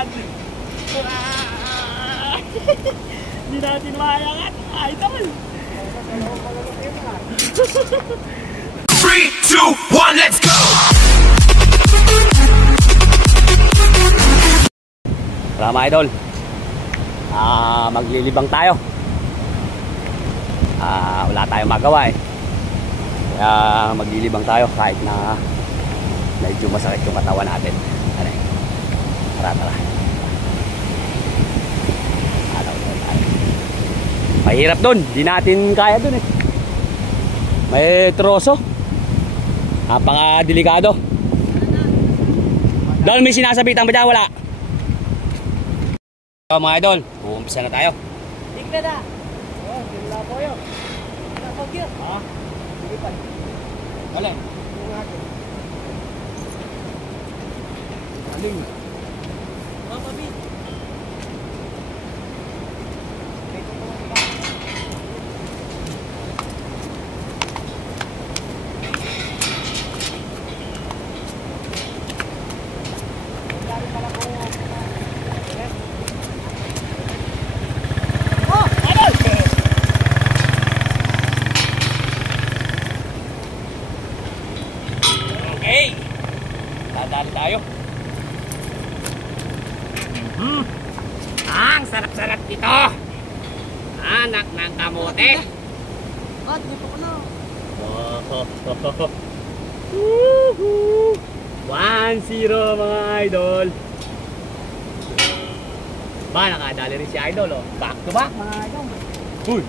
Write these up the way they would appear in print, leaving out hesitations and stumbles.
yan. Hindi natin mayangat, idol. 3, 2, 1, let's go! Tara mga idol, maglilibang tayo. Wala tayong magawa eh. Kaya maglilibang tayo kahit na medyo masakit yung katawan natin. Tara. Mahirap dun, di natin kaya dun eh. May troso. Napaka-delikado. Doon may sinasabitan ba dyan? Wala. So, mga idol, uumpisa na tayo. Tignan na. Oh, sila po yun. Sila po yun. Ha? Sige pa. Alin? Alin? Mga pabit. Okay. Dadali tayo. Ang sarap-sarap dito. Anak ng kamote. Ba't? Di po ko na. 1-0 mga idol. Ba, nakadali rin si idol oh. Back to back mga idol. Uy.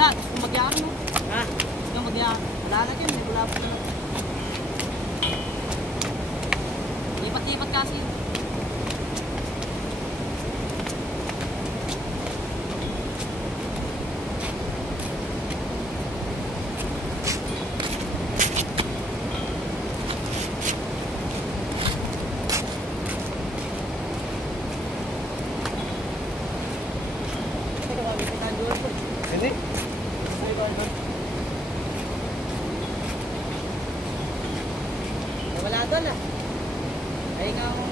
Gusto magyaan mo? Ha? Gusto magyaan? Wala na dyan. May gulap na. Lipat-lipat kasi. Hindi. Wala doon ah. Ay nga ako.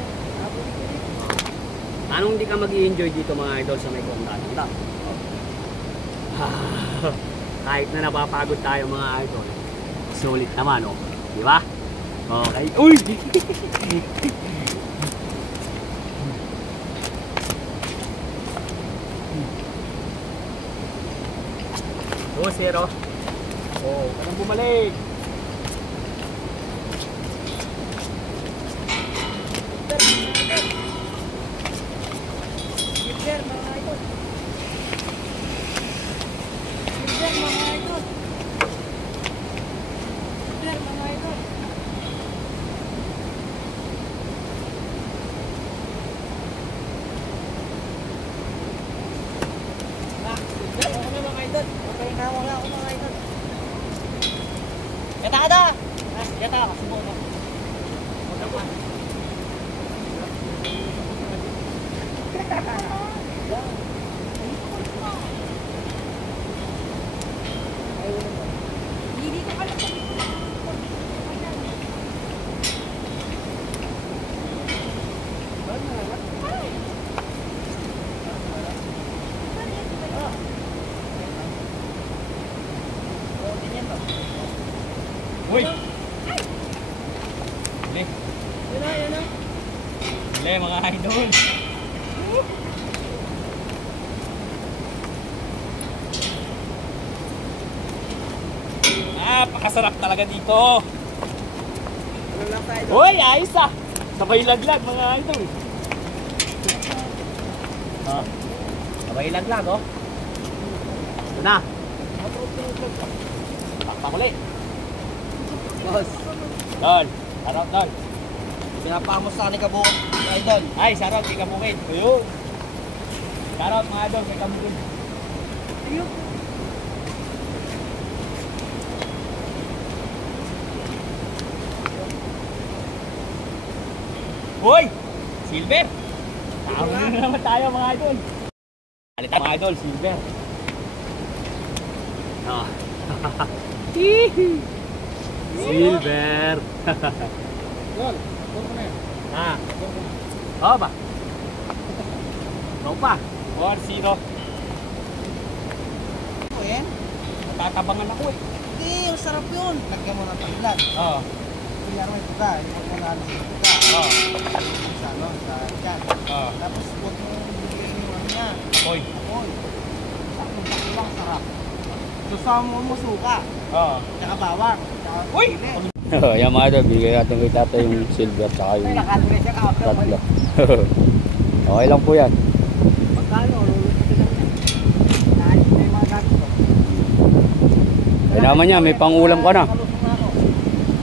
Nabuli ko rin. Anong hindi ka mag-i-enjoy dito mga idol sa may kondaan lang? Kahit na napapagod tayo mga idol, sulit naman oh. Di ba? Okay. Uy! Oh, 0. Oh, parang bumalik. Silver mga idol. Silver mga idol. Silver mga idol. Silver ako na mga idol. Okay na wala ako mga idol. Yata ka da! Yata ka. Subukan mo. Hindi ko pala sabi ko. Uy! Huli. Yan na. Huli mga idol. Napakasarap talaga dito. Ano lang tayo? Uy, ayos ah. Sabay laglag mga idol. Sabay laglag oh. Ito na. Pakpak ulit. Boss. Doon. Sarap doon. Pinapamos sa akin kabukot, idol. Ay, sarap. Di kabukid. Ayun. Sarap mga idol. May kabukid. Ayun. Hoy! Silver! Tawag na naman tayo mga idol. Palitan mga idol, silver. Oh. Silver! Yol, ito mo na yan. Ah. Oo ba? Oo pa. 1-0. Ito yan? Tatabangan ako eh. Hindi, ang sarap yun. Lagyan mo ng paglag. Oo. Kaya mo ito ka, ipag mo na ng ito ka. Oo. Sa ano, sa tiyan. Oo. Tapos huwag mo bigyan yung ano niya. Hoy. Apoy. Sakto lang, sarap. Susama mo suka. Oo. Tsaka bawang. Tsaka Uy! sili. Yan mga idol, bigyan natin kay tatay yung silver tsaka yung Nakatuloy siya ka. tatlo. Okay lang po yan. Magkano? Lulutin lang yan. Naalis na yung mga gamit ko. Kaya naman yan, may pangulam ka na.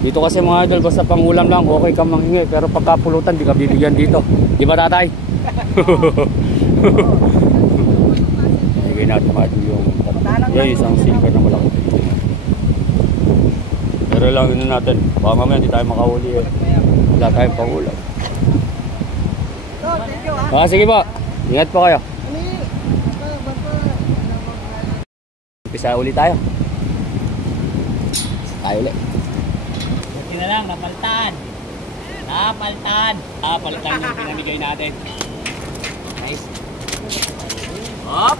Dito kasi mga idol, basta pangulam lang, okay ka manghingi. Pero pagkapulutan, di ka bibigyan dito. Di ba tatay? Bigyan natin mga idol yung isang silver na malaki. Pero lang yun natin. Baka mamaya hindi tayo makahuli eh. Wala tayong pangulam. Thank you ha. Sige po. Ingat po kayo. Umpisa ulit tayo. Tayo ulit. Buti na lang, napaltan. Napaltan yung pinamigay natin. Nice. Hop!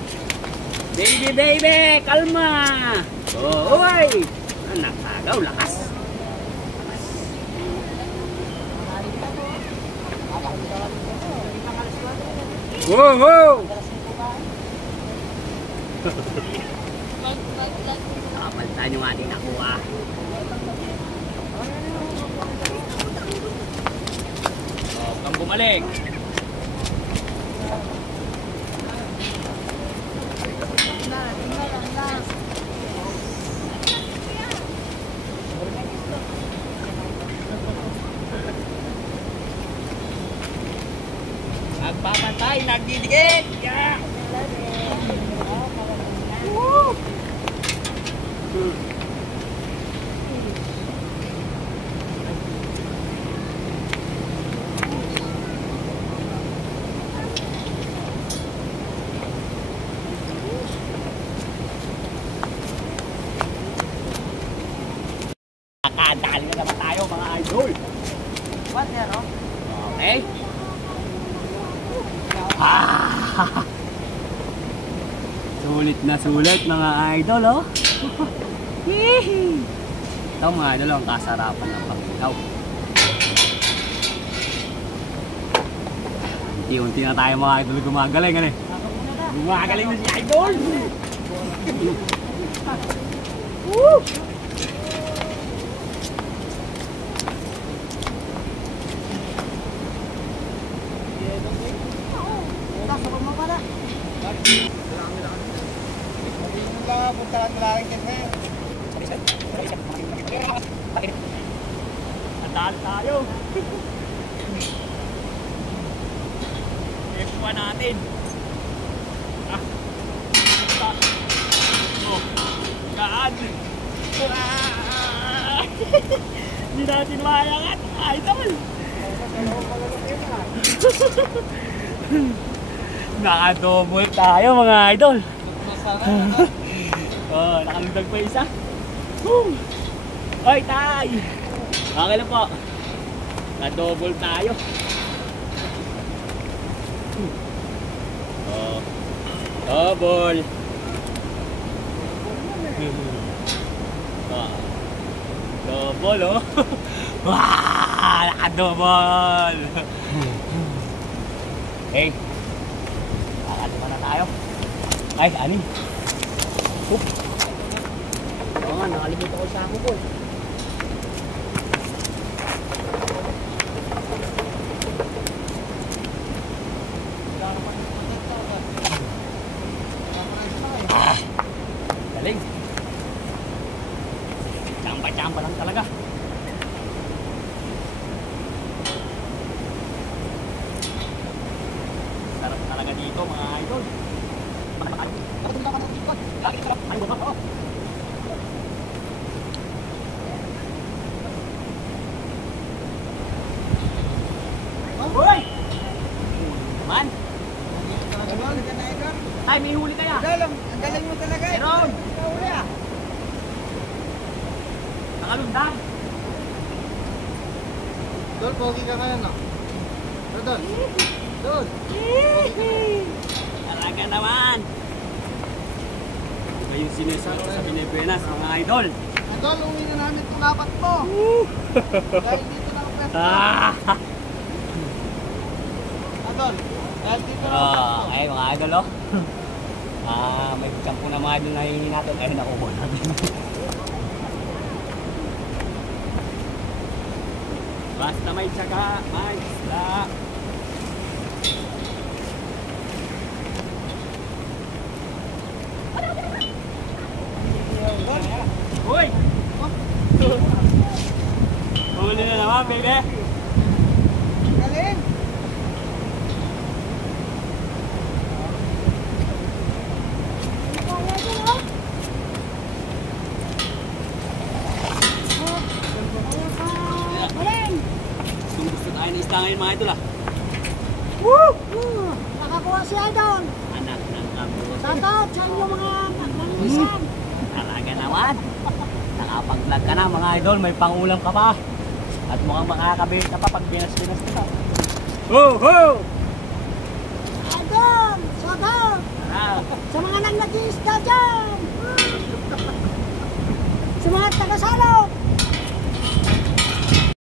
Baby! Kalma! Oh, uy! Nakagaw, lakas! Wow! Kapaltan yung ating nakuha. Huwag kang bumalik. Nagpapantay, nagdidikit! Yeah! Woo! Nakadali na naman tayo mga idol! What yan o? Okay? Sulit mga idol oh. Ito mga idol ang kasarapan ng pagkitaw. Unti-unti na tayo mga idol gumagaling ano eh. Gumagaling na si idol. Woo! Nadali tayo. Epuan natin. Gaan. Hindi natin mayangat. Idol. Nakadouble tayo mga idol. Oh, nakalundag pa isa. Oy, tay! Okay lang po. Na-double tayo. Oh. Double. Double, oh. Wow! Naka-double. Hey. Nakakalima na tayo. Ay, aning. Oo nga, nakalimutan ko sa ako po. Galing. Champa-champa lang talaga. Sarap talaga dito mga idol. Ang galing mo talaga eh. Meron. Uli ah. Nakalundang. Dol, pogi ka ngayon no? Dol. Dol. Talaga naman. Ito yung sinesalo sa Pilipinas, mga idol. Dol, uwi na namin itong apat mo. Dahil dito na ang pwesto. Dol, dahil dito na ang pwesto. Okay, mga idol, oh. May kampo na mga idol na hihingi natin. Ayun, nakuha natin. Basta may tsaga, may isla. Uy! Huli na naman, baby. Galing. Kung gusto tayo ng isda ngayon, mga idol, ah. Nakakuha si Idol. Anak ng kamuso. Shoutout sa inyo mga manilisan. Talaga naman. Nakapag-vlog ka na, mga idol. May pangulam ka pa. At mukhang makakabihit ka pa pag binas-binas ka. Ho! Ho! Idol, shoutout Ah, sa mga nag-nag-iisda dyan. Sa mga taga-salot.